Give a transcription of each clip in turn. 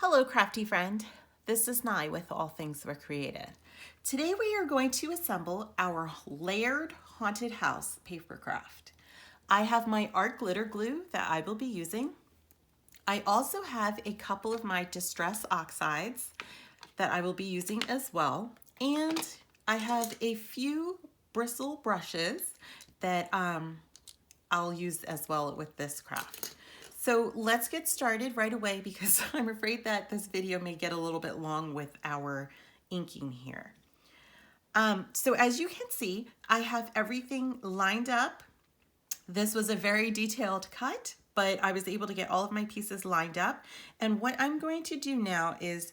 Hello, crafty friend. This is Nye with All Things Were Created. Today we are going to assemble our layered haunted house paper craft. I have my art glitter glue that I will be using. I also have a couple of my distress oxides that I will be using as well. And I have a few bristle brushes that I'll use as well with this craft. So let's get started right away because I'm afraid that this video may get a little bit long with our inking here. So as you can see, I have everything lined up. This was a very detailed cut, but I was able to get all of my pieces lined up. And what I'm going to do now is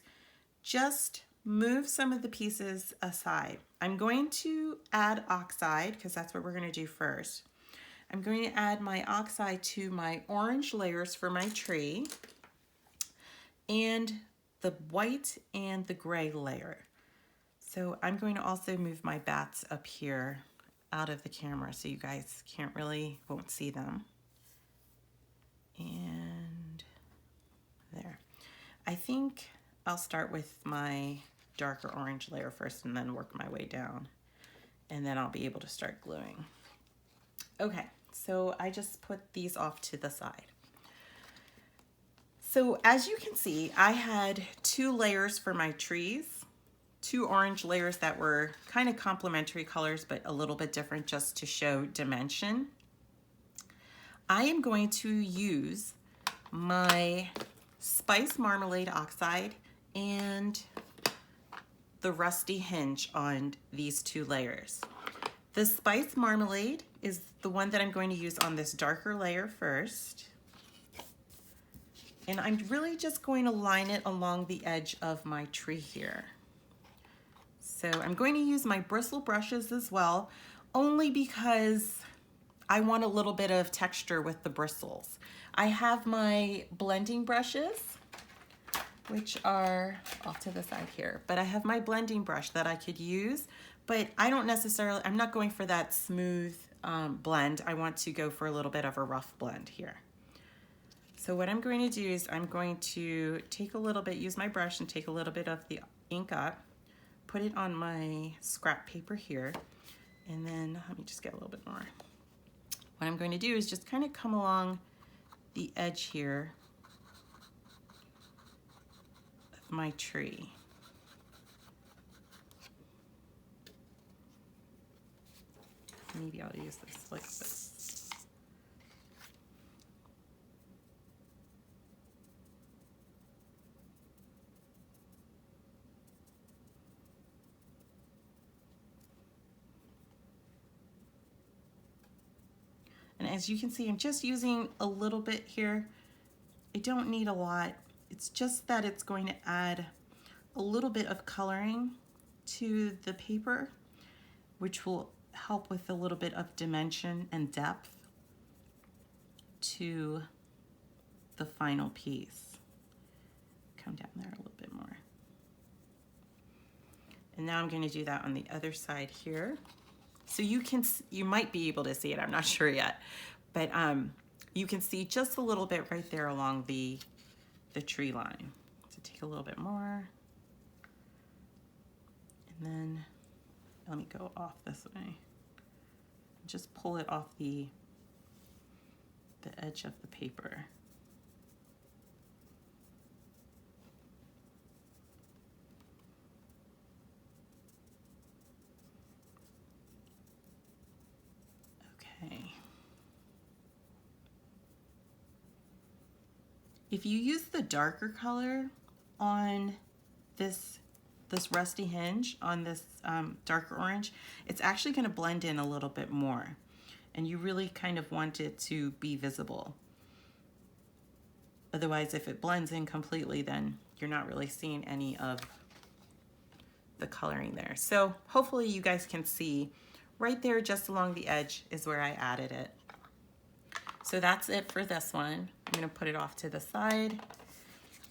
just move some of the pieces aside. I'm going to add oxide because that's what we're going to do first. I'm going to add my oxide to my orange layers for my tree and the white and the gray layer. So I'm going to also move my bats up here out of the camera so you guys won't see them. And there. I think I'll start with my darker orange layer first and then work my way down. And then I'll be able to start gluing. Okay, so I just put these off to the side. So as you can see, I had two layers for my trees, two orange layers that were kind of complementary colors, but a little bit different just to show dimension. I am going to use my Spice Marmalade Oxide and the Rusty Hinge on these two layers. The Spice Marmalade is the one that I'm going to use on this darker layer first. And I'm really just going to line it along the edge of my tree here. So I'm going to use my bristle brushes as well, only because I want a little bit of texture with the bristles. I have my blending brushes, which are off to the side here, but I have my blending brush that I could use, but I'm not going for that smooth blend. I want to go for a little bit of a rough blend here. So what I'm going to do is I'm going to take a little bit, use my brush and take a little bit of the ink up, put it on my scrap paper here, and then let me just get a little bit more. What I'm going to do is just kind of come along the edge here of my tree. Maybe I'll use this like this. And as you can see, I'm just using a little bit here. I don't need a lot. It's just that it's going to add a little bit of coloring to the paper, which will help with a little bit of dimension and depth to the final piece. Come down there a little bit more. And now I'm going to do that on the other side here. So you might be able to see it, I'm not sure yet, but you can see just a little bit right there along the tree line. So take a little bit more. And then let me go off this way. Just pull it off the edge of the paper. Okay. If you use the darker color on this rusty hinge on this darker orange, it's actually going to blend in a little bit more, and you really kind of want it to be visible. Otherwise, if it blends in completely, then you're not really seeing any of the coloring there. So hopefully you guys can see right there just along the edge is where I added it. So that's it for this one. I'm going to put it off to the side.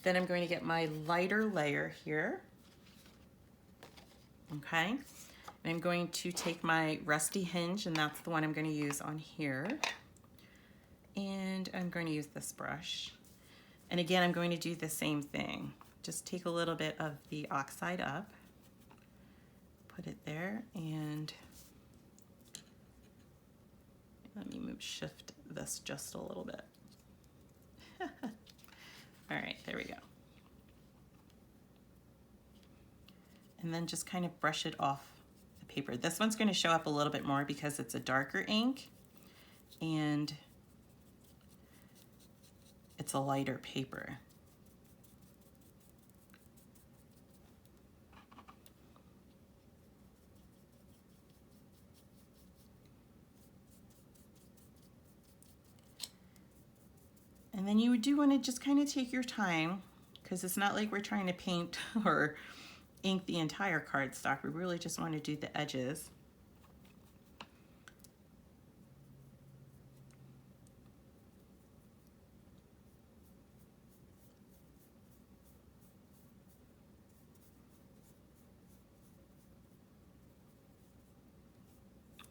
Then I'm going to get my lighter layer here. Okay, and I'm going to take my Rusty Hinge, and that's the one I'm going to use on here. And I'm going to use this brush. And again, I'm going to do the same thing. just take a little bit of the oxide up, put it there, and let me shift this just a little bit. All right, there we go. And then just kind of brush it off the paper. This one's going to show up a little bit more because it's a darker ink and it's a lighter paper. And then you do want to just kind of take your time, because it's not like we're trying to paint or ink the entire cardstock. We really just want to do the edges.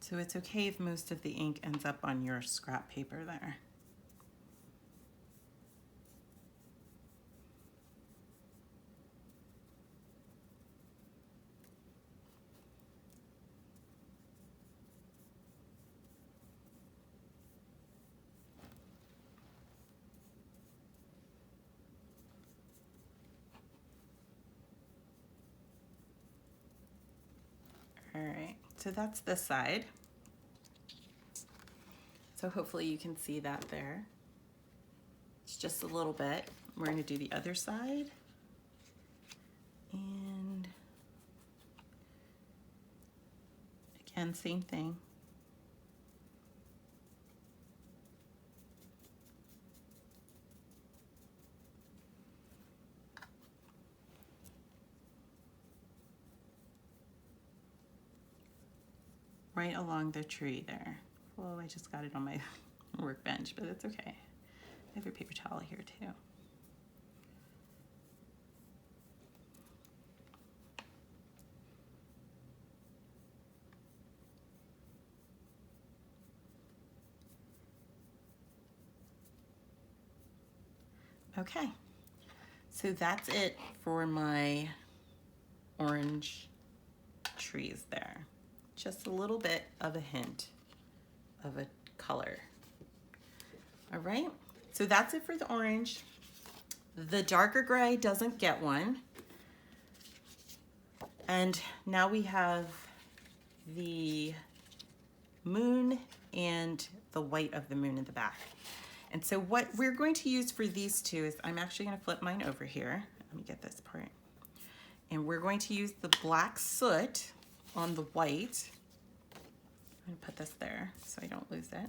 So it's okay if most of the ink ends up on your scrap paper there. All right, so that's this side. So hopefully you can see that there. It's just a little bit. We're going to do the other side. And again, same thing. Right along the tree there. Well, I just got it on my workbench, but it's okay. I have a paper towel here too. Okay, so that's it for my orange trees there. Just a little bit of a hint of a color. All right, so that's it for the orange. The darker gray doesn't get one. And now we have the moon and the white of the moon in the back. And so what we're going to use for these two is, I'm actually going to flip mine over here. Let me get this part. And we're going to use the black soot on the white. I'm going to put this there so I don't lose it.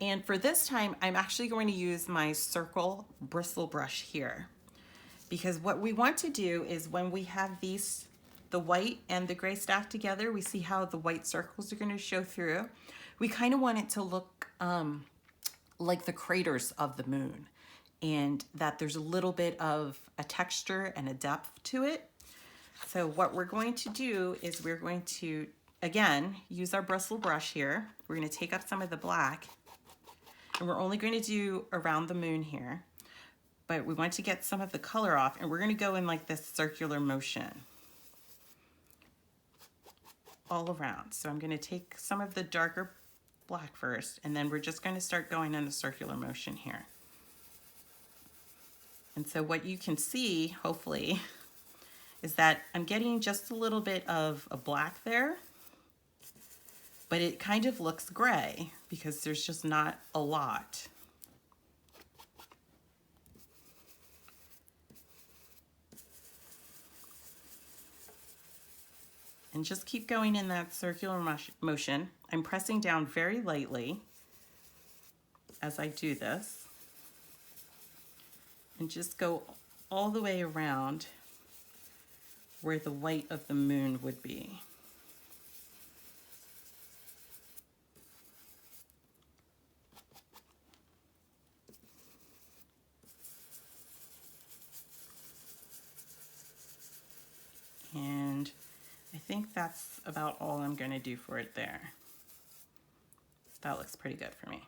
And for this time, I'm actually going to use my circle bristle brush here, because what we want to do is when we have these, the white and the gray stacked together, we see how the white circles are going to show through. We kind of want it to look like the craters of the moon, and that there's a little bit of a texture and a depth to it. So what we're going to do is we're going to, again, use our bristle brush here. We're going to take up some of the black, and we're only going to do around the moon here, but we want to get some of the color off, and we're going to go in like this circular motion all around. So I'm going to take some of the darker black first, and then we're just going to start going in a circular motion here. And so what you can see, hopefully, is that I'm getting just a little bit of a black there, but it kind of looks gray because there's just not a lot. And just keep going in that circular motion. I'm pressing down very lightly as I do this, and just go all the way around where the white of the moon would be. And I think that's about all I'm going to do for it there. That looks pretty good for me.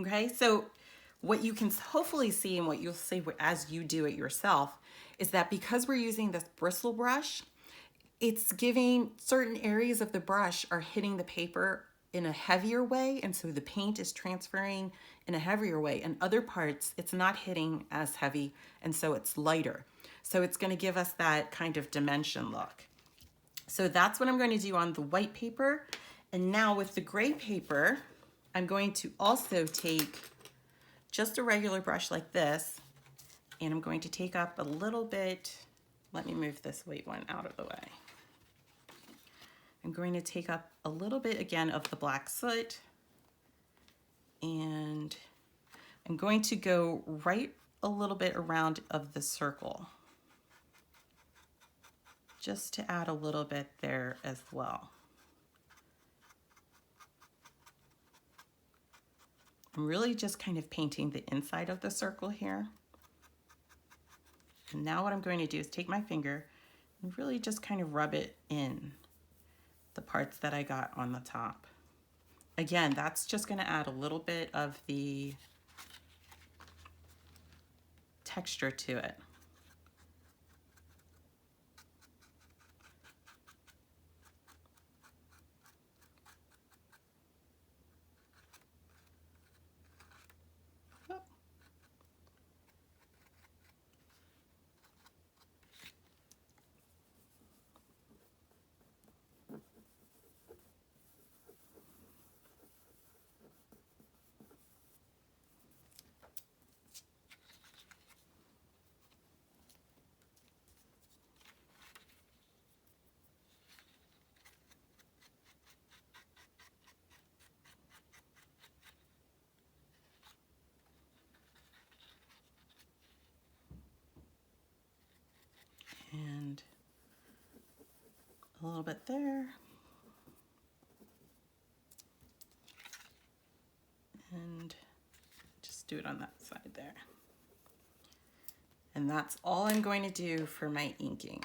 Okay, so what you can hopefully see and what you'll see as you do it yourself is that because we're using this bristle brush, it's giving certain areas of the brush are hitting the paper in a heavier way, and so the paint is transferring in a heavier way, and other parts it's not hitting as heavy, and so it's lighter. So it's going to give us that kind of dimension look. So that's what I'm going to do on the white paper. And now with the gray paper, I'm going to also take just a regular brush like this, and I'm going to take up a little bit. Let me move this white one out of the way. I'm going to take up a little bit again of the black soot, and I'm going to go right a little bit around of the circle, just to add a little bit there as well. I'm really just kind of painting the inside of the circle here. And now what I'm going to do is take my finger and really just kind of rub it in the parts that I got on the top. Again, that's just going to add a little bit of the texture to it. And a little bit there. And just do it on that side there. And that's all I'm going to do for my inking.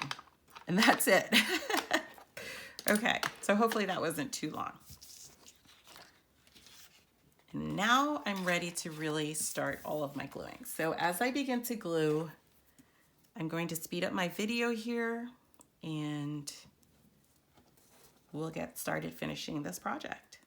And that's it. Okay, so hopefully that wasn't too long. And now I'm ready to really start all of my gluing. So as I begin to glue, I'm going to speed up my video here and we'll get started finishing this project.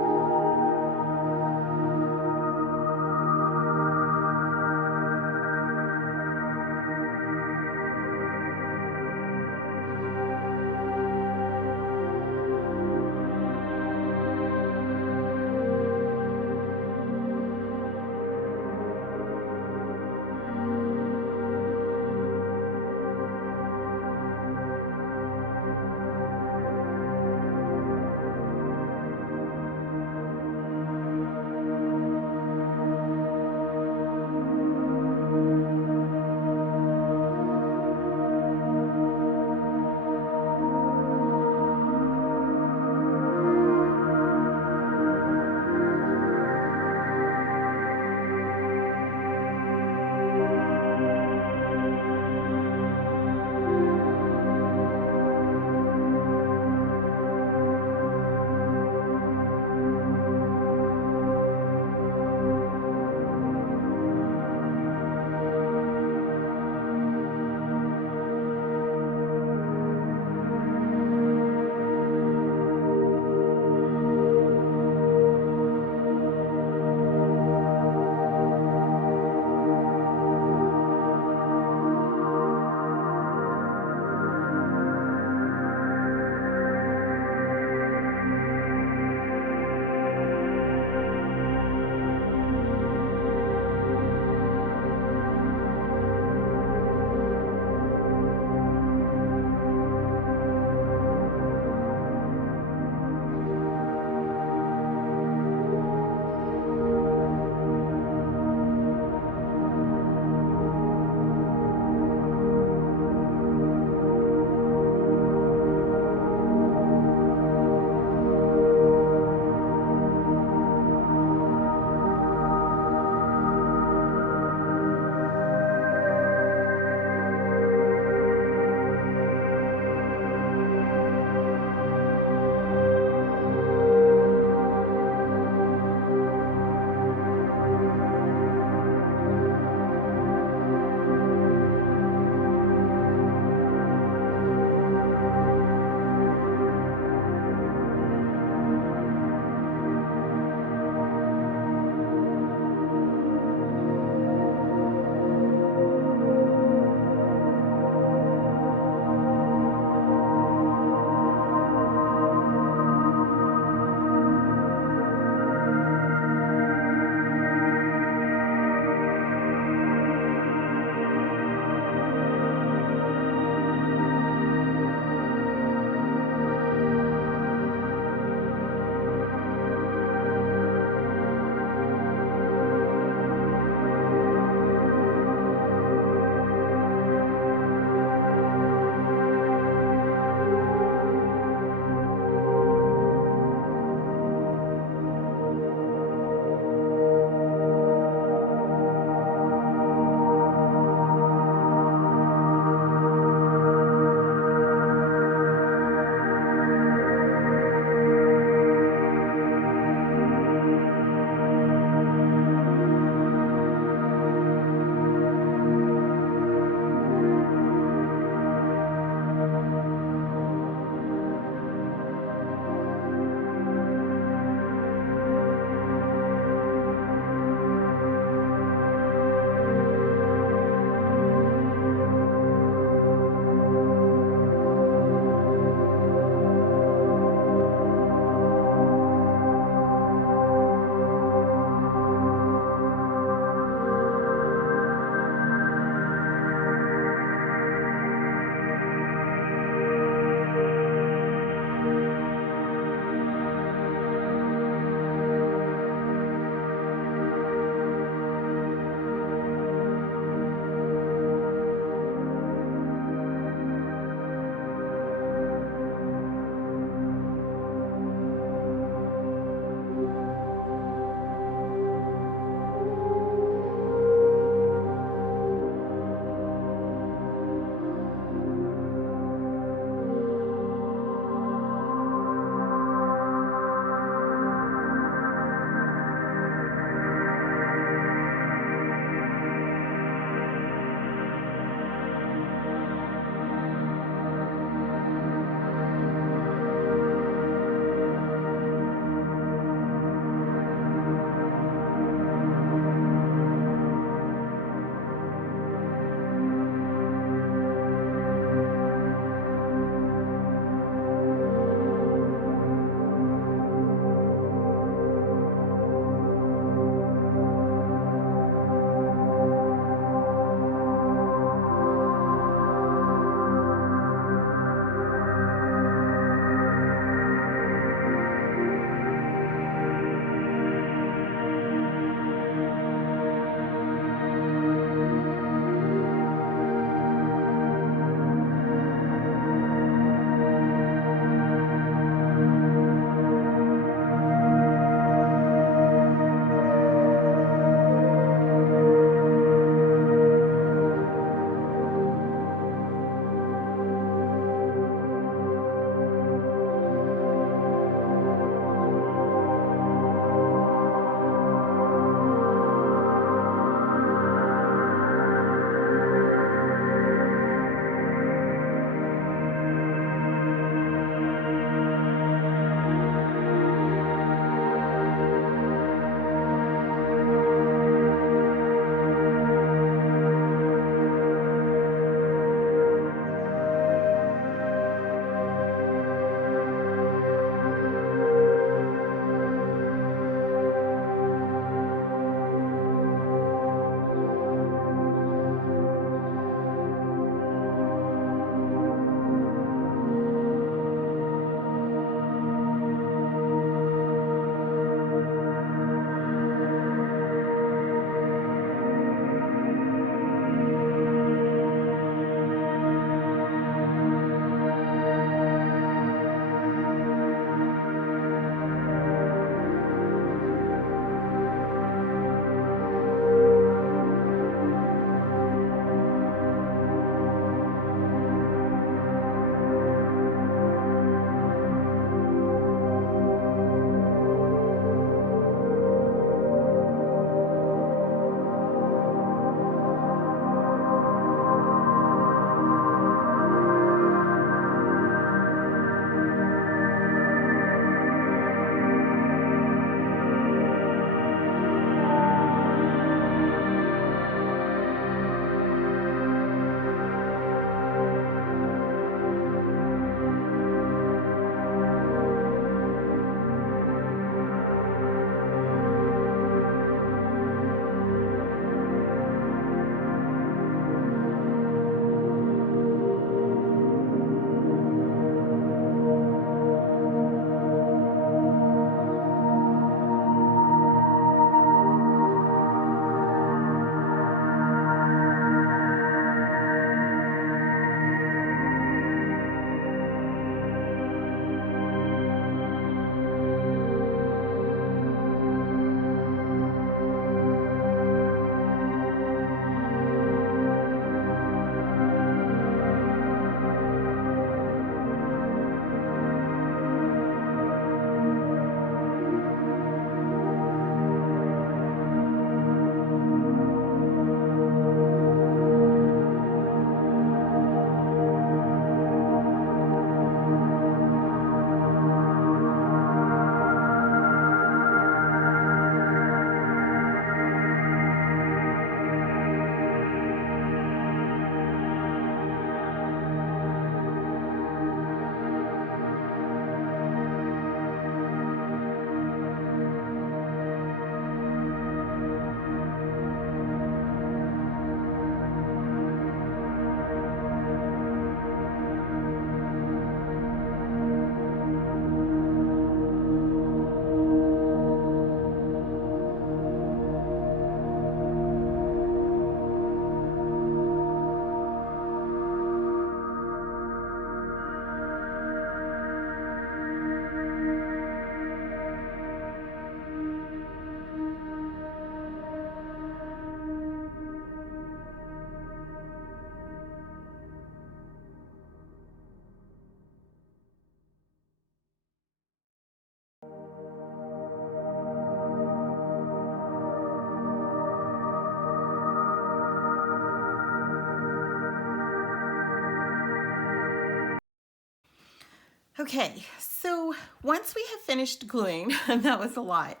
Okay, so once we have finished gluing, and that was a lot,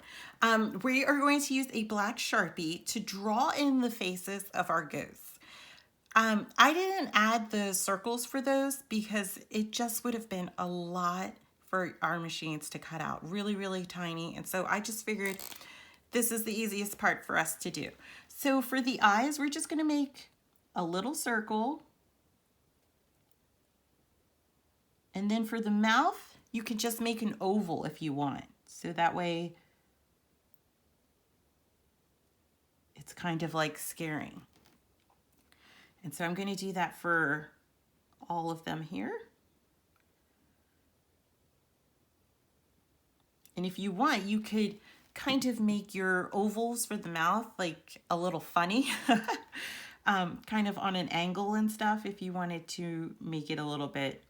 we are going to use a black Sharpie to draw in the faces of our ghosts. I didn't add the circles for those because it just would have been a lot for our machines to cut out, really, really tiny. And so I just figured this is the easiest part for us to do. So for the eyes, we're just gonna make a little circle. And then for the mouth, you can just make an oval if you want. So that way it's kind of like scaring. And so I'm going to do that for all of them here. And if you want, you could kind of make your ovals for the mouth like a little funny, kind of on an angle and stuff if you wanted to make it a little bit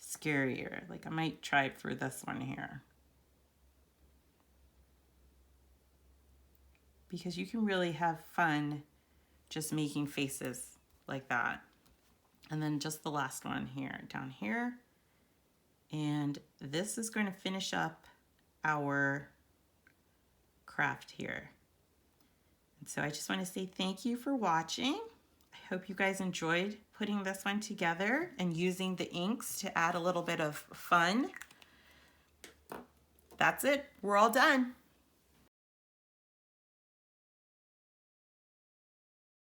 scarier. Like I might try it for this one here. Because you can really have fun just making faces like that. And then just the last one here, down here. And this is going to finish up our craft here. And so I just want to say thank you for watching. I hope you guys enjoyed putting this one together and using the inks to add a little bit of fun. That's it. We're all done.